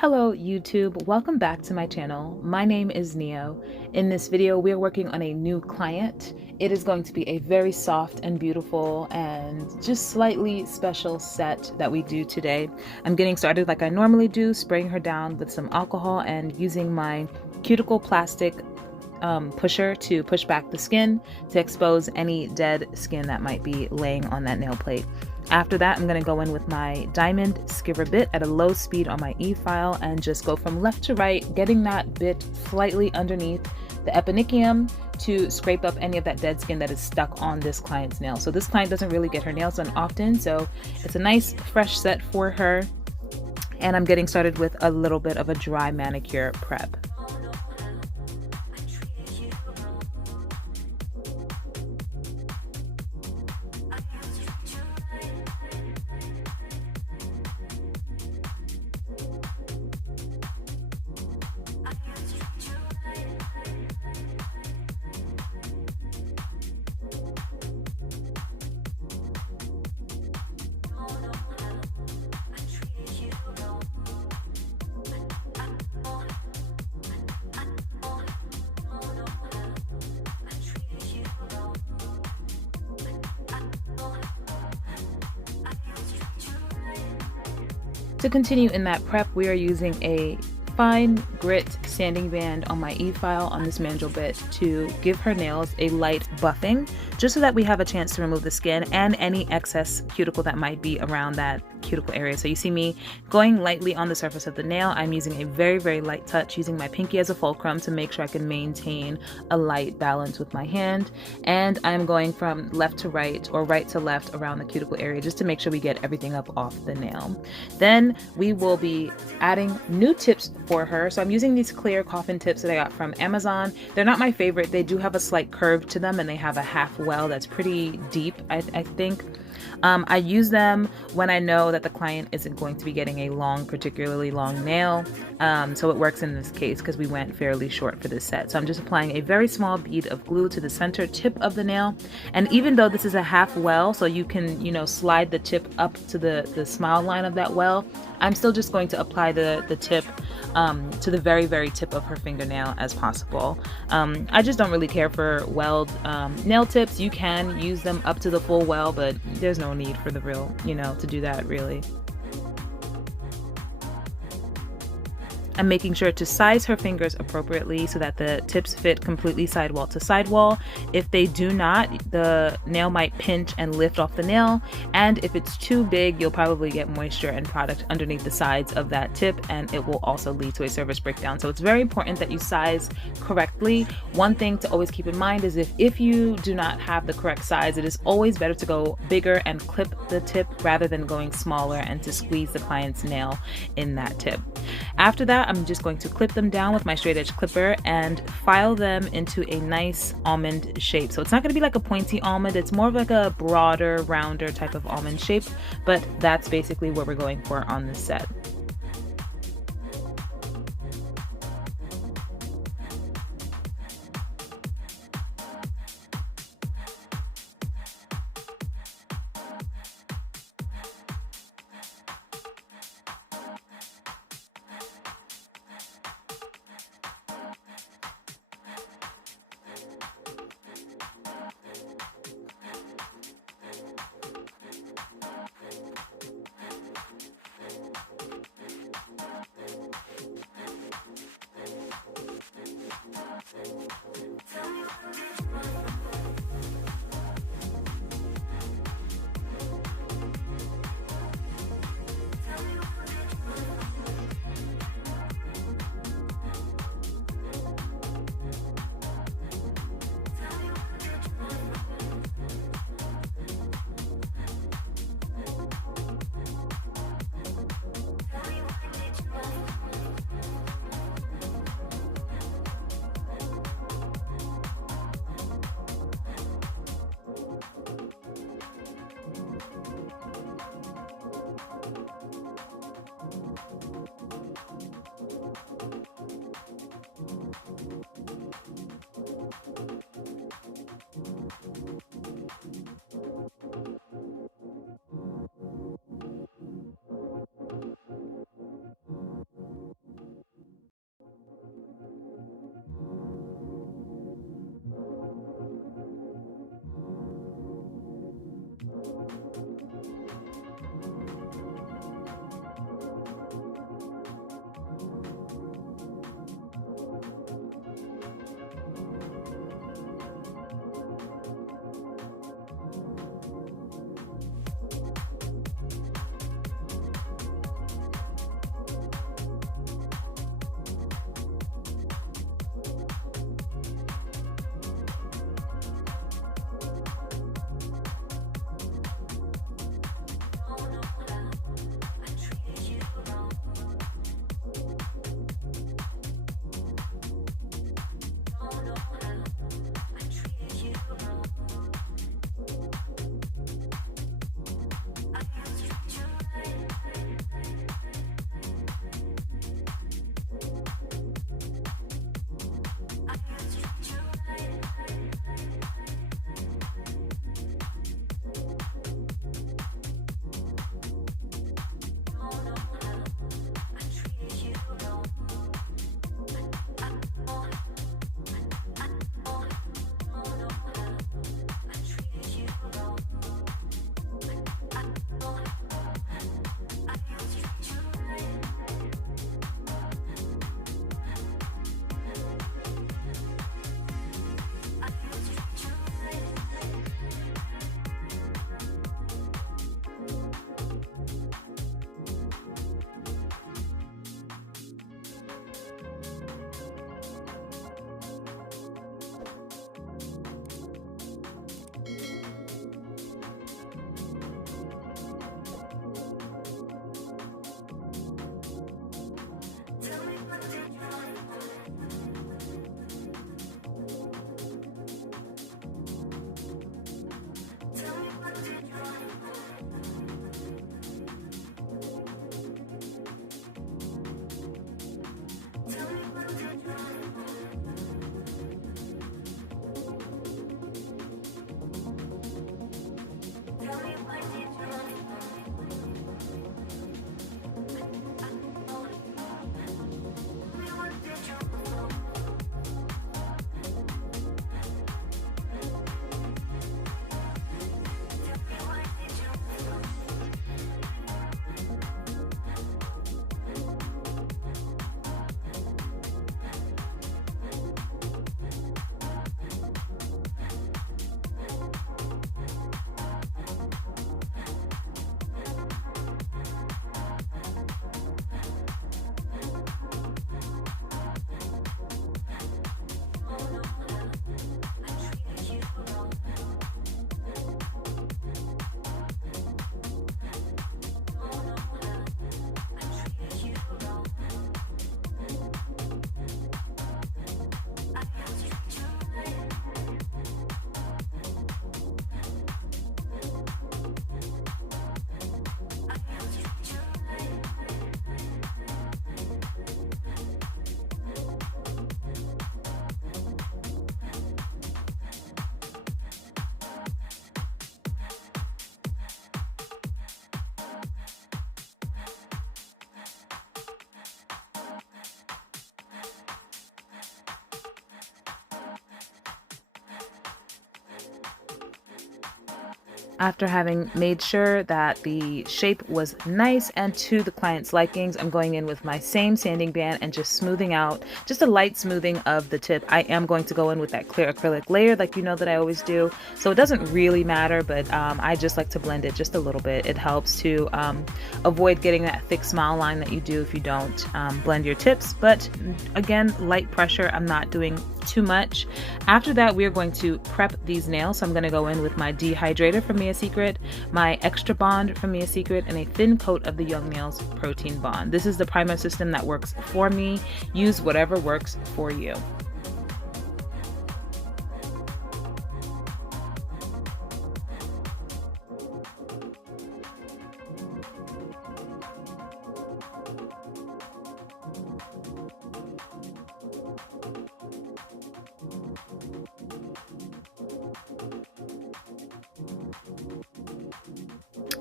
Hello YouTube, welcome back to my channel. My name is Neo. In this video, we are working on a new client. It is going to be a very soft and beautiful and just slightly special set that we do today. I'm getting started like I normally do, spraying her down with some alcohol and using my cuticle plastic pusher to push back the skin to expose any dead skin that might be laying on that nail plate. After that, I'm going to go in with my diamond skiver bit at a low speed on my E-file and just go from left to right, getting that bit slightly underneath the eponychium to scrape up any of that dead skin that is stuck on this client's nail. So this client doesn't really get her nails done often, so it's a nice fresh set for her. And I'm getting started with a little bit of a dry manicure prep. To continue in that prep, we are using a fine grit sanding band on my E-file on this mandrel bit to give her nails a light buffing, just so that we have a chance to remove the skin and any excess cuticle that might be around that cuticle area. So you see me going lightly on the surface of the nail. I'm using a very light touch, using my pinky as a fulcrum to make sure I can maintain a light balance with my hand. And I'm going from left to right or right to left around the cuticle area just to make sure we get everything up off the nail. Then we will be adding new tips for her. So I'm using these clear coffin tips that I got from Amazon. They're not my favorite. They do have a slight curve to them and they have a half well that's pretty deep, I think. I use them when I know that the client isn't going to be getting a particularly long nail. So it works in this case because we went fairly short for this set. So I'm just applying a very small bead of glue to the center tip of the nail. And even though this is a half well, so you can, slide the tip up to the smile line of that well, I'm still just going to apply the tip to the very tip of her fingernail as possible. I just don't really care for welled nail tips. You can use them up to the full well, but there's no need for the real, to do that really. I'm making sure to size her fingers appropriately so that the tips fit completely sidewall to sidewall. If they do not, the nail might pinch and lift off the nail. And if it's too big, you'll probably get moisture and product underneath the sides of that tip, and it will also lead to a surface breakdown. So it's very important that you size correctly. One thing to always keep in mind is if you do not have the correct size, it is always better to go bigger and clip the tip rather than going smaller and to squeeze the client's nail in that tip. After that, I'm just going to clip them down with my straight edge clipper and file them into a nice almond shape. So it's not going to be like a pointy almond, it's more of like a broader, rounder type of almond shape, but that's basically what we're going for on this set. After having made sure that the shape was nice and to the client's likings, I'm going in with my same sanding band and just smoothing out, just a light smoothing of the tip. I am going to go in with that clear acrylic layer like you know that I always do. So it doesn't really matter, but I just like to blend it just a little bit. It helps to avoid getting that thick smile line that you do if you don't blend your tips. But again, light pressure, I'm not doing too much. After that, we are going to prep these nails. So I'm going to go in with my dehydrator from Mia Secret, my extra bond from Mia Secret, and a thin coat of the Young Nails protein bond. This is the primer system that works for me. Use whatever works for you.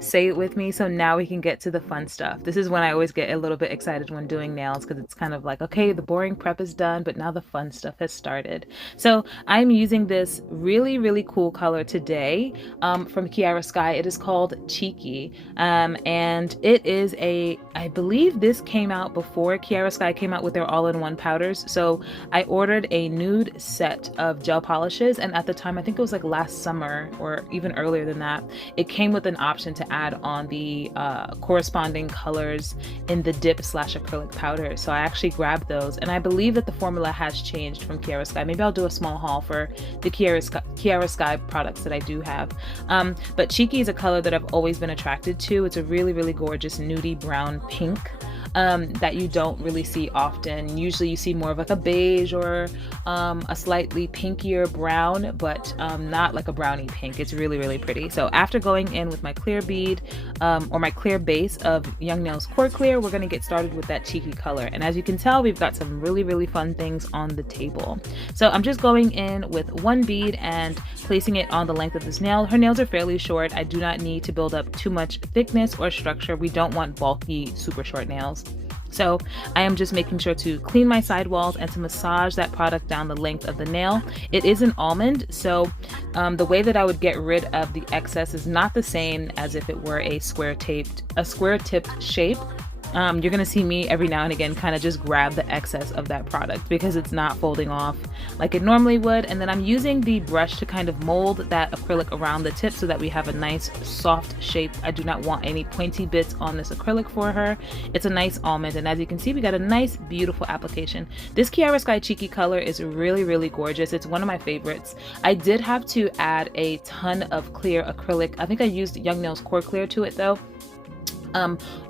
Say it with me. So now we can get to the fun stuff. This is when I always get a little bit excited when doing nails, because it's kind of like, okay, the boring prep is done, but now the fun stuff has started. So I'm using this really cool color today from Kiara Sky. It is called Cheeky, and it is I believe this came out before Kiara Sky came out with their all-in-one powders. So I ordered a nude set of gel polishes, and at the time, I think it was like last summer or even earlier than that, it came with an option to add on the corresponding colors in the dip / acrylic powder. So I actually grabbed those, and I believe that the formula has changed from Kiara Sky. Maybe I'll do a small haul for the Kiara Sky products that I do have. But Cheeky is a color that I've always been attracted to. It's a really gorgeous nudie brown pink that you don't really see often. Usually you see more of like a beige or a slightly pinkier brown, but not like a brownie pink. It's really pretty. So after going in with my clear bead or my clear base of Young Nails Core Clear, we're going to get started with that cheeky color. And as you can tell, we've got some really fun things on the table. So I'm just going in with one bead and placing it on the length of this nail. Her nails are fairly short. I do not need to build up too much thickness or structure. We don't want bulky, super short nails. So I am just making sure to clean my sidewalls and to massage that product down the length of the nail. It is an almond, so the way that I would get rid of the excess is not the same as if it were a square tipped shape. You're gonna see me every now and again kind of just grab the excess of that product because it's not folding off like it normally would. And then I'm using the brush to kind of mold that acrylic around the tip so that we have a nice soft shape. I do not want any pointy bits on this acrylic for her. It's a nice almond, and as you can see, we got a nice beautiful application. This Kiara Sky Cheeky color is really gorgeous. It's one of my favorites. I did have to add a ton of clear acrylic. I think I used Young Nails Core Clear to it though.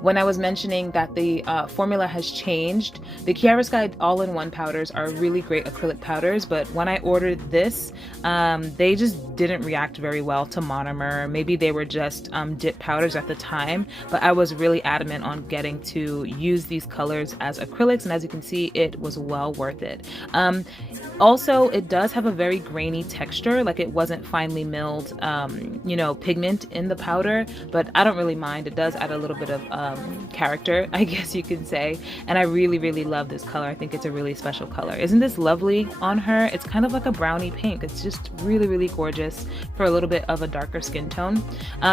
When I was mentioning that the formula has changed, the Kiara Sky all-in-one powders are really great acrylic powders, but when I ordered this, they just didn't react very well to monomer. Maybe they were just dip powders at the time, but I was really adamant on getting to use these colors as acrylics, and as you can see, it was well worth it. Also, it does have a very grainy texture, like it wasn't finely milled, pigment in the powder, but I don't really mind. It does add a little bit of character, I guess you can say, and I really love this color. I think it's a really special color. Isn't this lovely on her? It's kind of like a brownie pink. It's just really gorgeous for a little bit of a darker skin tone.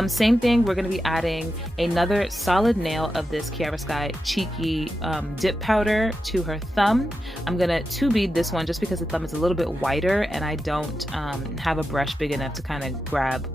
Same thing, we're going to be adding another solid nail of this Kiara Sky Cheeky dip powder to her thumb. I'm gonna 2-bead this one just because the thumb is a little bit wider and I don't have a brush big enough to kind of grab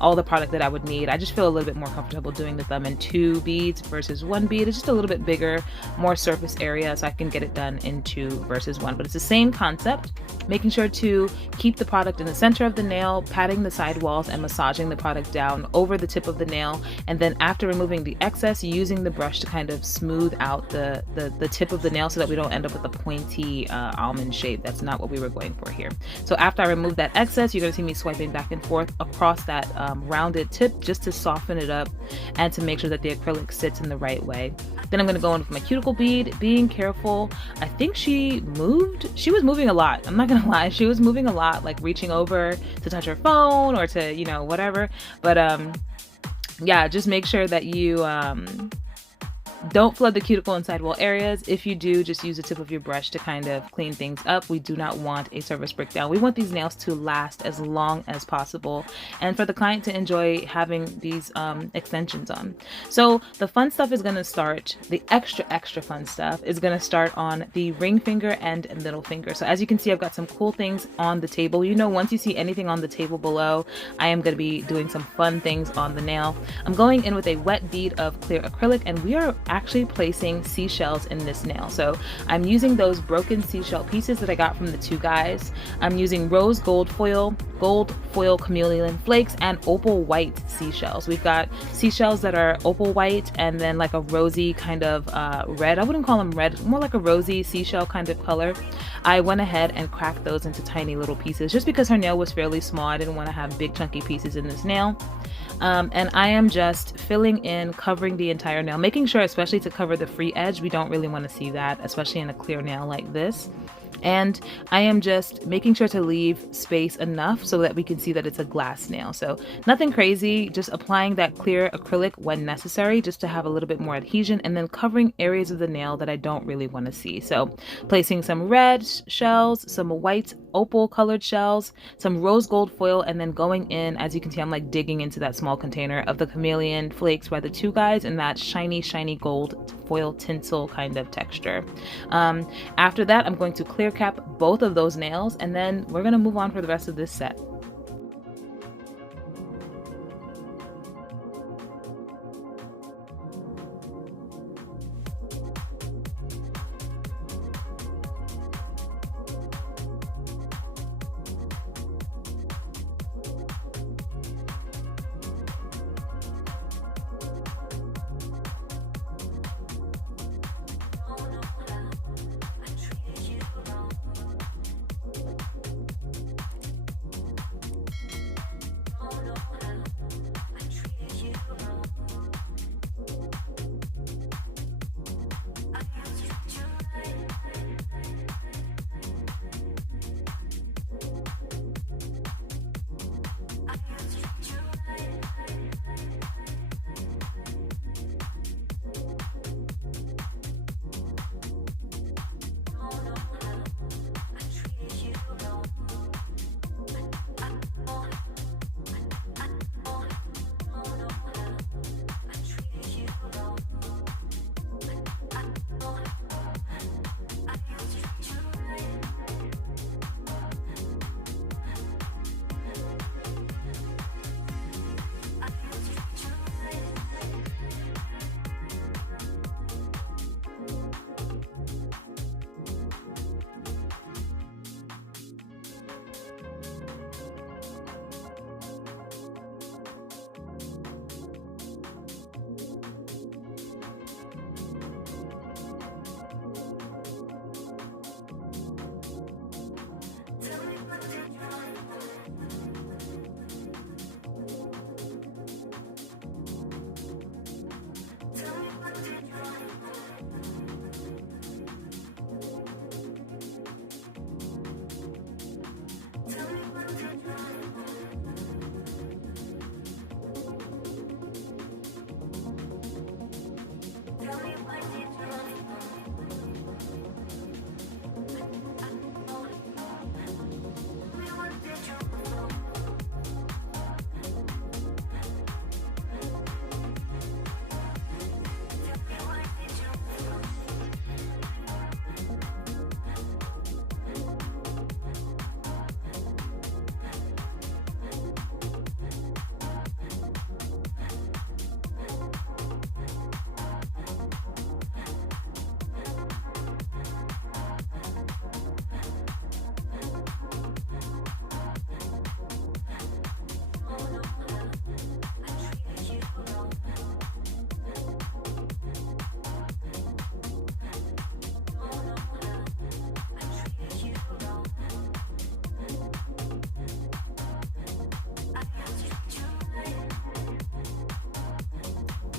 all the product that I would need. I just feel a little bit more comfortable doing the thumb in 2 beads versus 1 bead. It's just a little bit bigger, more surface area, so I can get it done in 2 versus 1. But it's the same concept, making sure to keep the product in the center of the nail, patting the sidewalls and massaging the product down over the tip of the nail, and then after removing the excess, using the brush to kind of smooth out the tip of the nail so that we don't end up with a pointy almond shape. That's not what we were going for here. So after I remove that excess, you're going to see me swiping back and forth across that rounded tip just to soften it up and to make sure that the acrylic sits in the right way. Then I'm going to go in with my cuticle bead, being careful. I think she was moving a lot. I'm not going to lie. She was moving a lot, like reaching over to touch her phone or to, whatever. But yeah, just make sure that you Don't flood the cuticle and sidewall areas. If you do, just use the tip of your brush to kind of clean things up. We do not want a surface breakdown. We want these nails to last as long as possible and for the client to enjoy having these extensions on. So the fun stuff is going to start, the extra fun stuff is going to start on the ring finger and middle finger. So as you can see, I've got some cool things on the table. You know, once you see anything on the table below, I am going to be doing some fun things on the nail. I'm going in with a wet bead of clear acrylic, and we are actually placing seashells in this nail. So I'm using those broken seashell pieces that I got from the two guys. I'm using rose gold foil chameleon flakes, and opal white seashells. We've got seashells that are opal white and then like a rosy kind of red. I wouldn't call them red, more like a rosy seashell kind of color. I went ahead and cracked those into tiny little pieces just because her nail was fairly small. I didn't want to have big chunky pieces in this nail. And I am just filling in, covering the entire nail, making sure, especially to cover the free edge, we don't really want to see that, especially in a clear nail like this. And I am just making sure to leave space enough so that we can see that it's a glass nail. So nothing crazy, just applying that clear acrylic when necessary, just to have a little bit more adhesion, and then covering areas of the nail that I don't really want to see. So placing some red shells, some white opal colored shells, some rose gold foil, and then going in, as you can see, I'm like digging into that small container of the chameleon flakes by the two guys in that shiny gold foil tinsel kind of texture. After that, I'm going to clear cap both of those nails, and then we're going to move on for the rest of this set.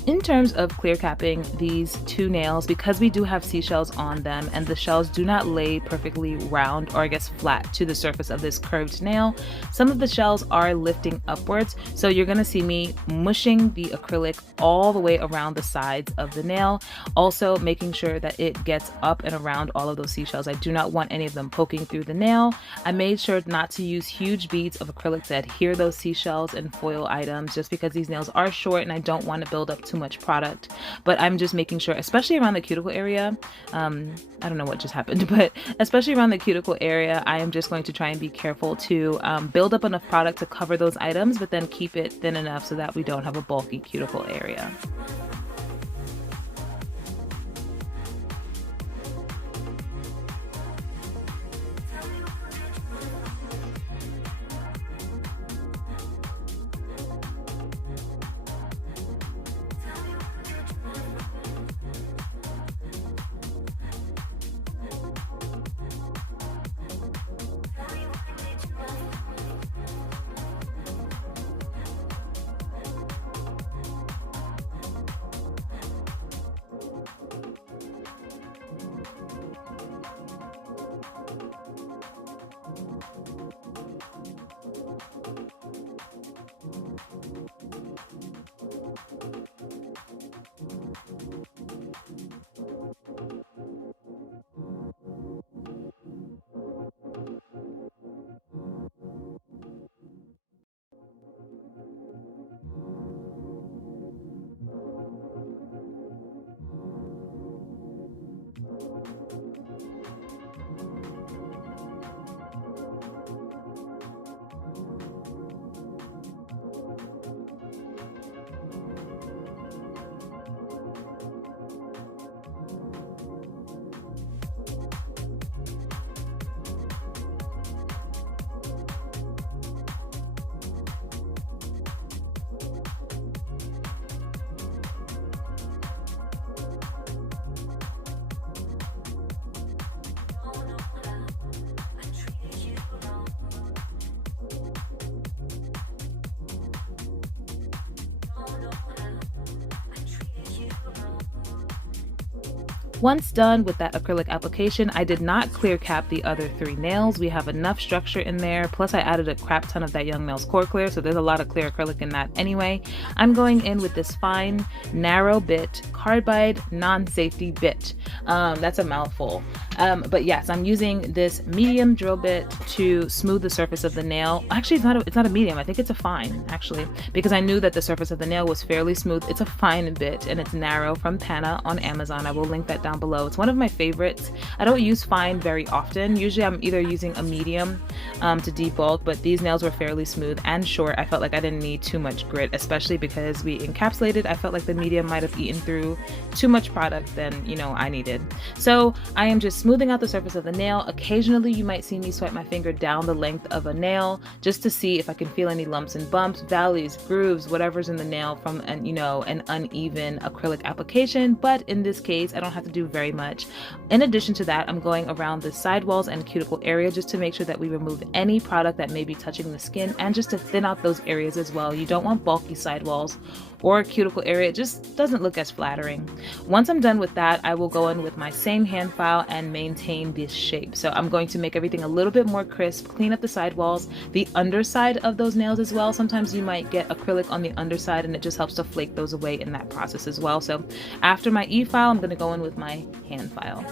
In terms of clear capping these two nails, because we do have seashells on them and the shells do not lay perfectly round, or I guess flat, to the surface of this curved nail, some of the shells are lifting upwards. So you're going to see me mushing the acrylic all the way around the sides of the nail, also making sure that it gets up and around all of those seashells. I do not want any of them poking through the nail. I made sure not to use huge beads of acrylic to adhere those seashells and foil items, just because these nails are short and I don't want to build up too much product. But I'm just making sure, especially around the cuticle area, I don't know what just happened, but especially around the cuticle area, I am just going to try and be careful to build up enough product to cover those items, but then keep it thin enough so that we don't have a bulky cuticle area. Once done with that acrylic application, I did not clear cap the other three nails. We have enough structure in there, plus I added a crap ton of that Young Nails Core Clear, so there's a lot of clear acrylic in that anyway. I'm going in with this fine, narrow bit, carbide non-safety bit. That's a mouthful. But yes, I'm using this medium drill bit to smooth the surface of the nail. Actually, it's not a medium, I think it's a fine, actually, because I knew that the surface of the nail was fairly smooth. It's a fine bit, and it's narrow, from Pana on Amazon. I will link that down below. It's one of my favorites. I don't use fine very often. Usually I'm either using a medium to debulk, but these nails were fairly smooth and short. I felt like I didn't need too much grit, especially because we encapsulated. I felt like the medium might have eaten through too much product than, you know, I needed. So I am just smoothing out the surface of the nail. Occasionally you might see me swipe my finger down the length of a nail just to see if I can feel any lumps and bumps, valleys, grooves, whatever's in the nail from an uneven acrylic application. But in this case, I don't have to do very much. In addition to that, I'm going around the sidewalls and cuticle area just to make sure that we remove any product that may be touching the skin, and just to thin out those areas as well. You don't want bulky sidewalls or cuticle area. It just doesn't look as flattering. Once I'm done with that, I will go in with my same hand file and maintain this shape. So I'm going to make everything a little bit more crisp, clean up the sidewalls, the underside of those nails as well. Sometimes you might get acrylic on the underside and it just helps to flake those away in that process as well. So after my e-file, I'm going to go in with my hand file.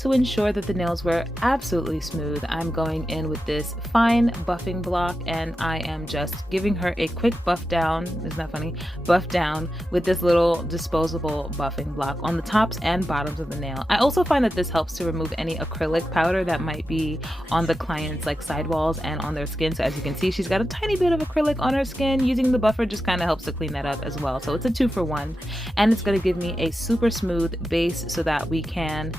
to ensure that the nails were absolutely smooth, I'm going in with this fine buffing block, and I am just giving her a quick buff down. Isn't that funny? Buff down with this little disposable buffing block on the tops and bottoms of the nail. I also find that this helps to remove any acrylic powder that might be on the client's like sidewalls and on their skin. So as you can see, she's got a tiny bit of acrylic on her skin. Using the buffer just kind of helps to clean that up as well. So it's a 2-for-1, and it's going to give me a super smooth base so that we can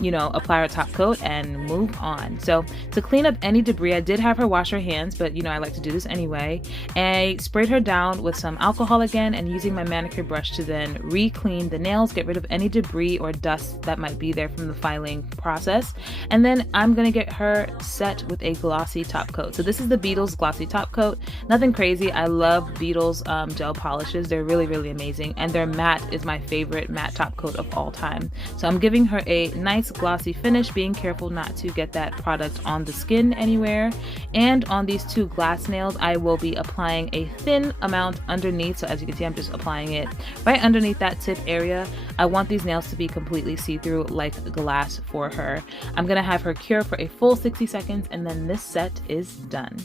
you know, apply our top coat and move on. So to clean up any debris, I did have her wash her hands, but you know, I like to do this anyway. I sprayed her down with some alcohol again, and using my manicure brush to then re-clean the nails, get rid of any debris or dust that might be there from the filing process. And then I'm gonna get her set with a glossy top coat. So this is the Beetles glossy top coat. Nothing crazy. I love Beetles gel polishes. They're really amazing, and their matte is my favorite matte top coat of all time. So I'm giving her a nice glossy finish, being careful not to get that product on the skin anywhere. And on these 2 glass nails, I will be applying a thin amount underneath. So as you can see, I'm just applying it right underneath that tip area. I want these nails to be completely see-through like glass for her. I'm gonna have her cure for a full 60 seconds, and then this set is done.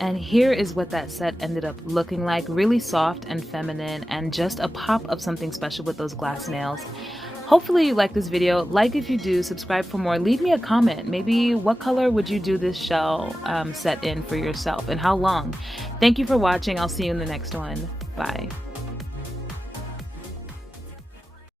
And here is what that set ended up looking like. Really soft and feminine, and just a pop of something special with those glass nails. Hopefully you like this video. Like if you do, subscribe for more. Leave me a comment. Maybe what color would you do this shell set in for yourself, and how long? Thank you for watching. I'll see you in the next one. Bye.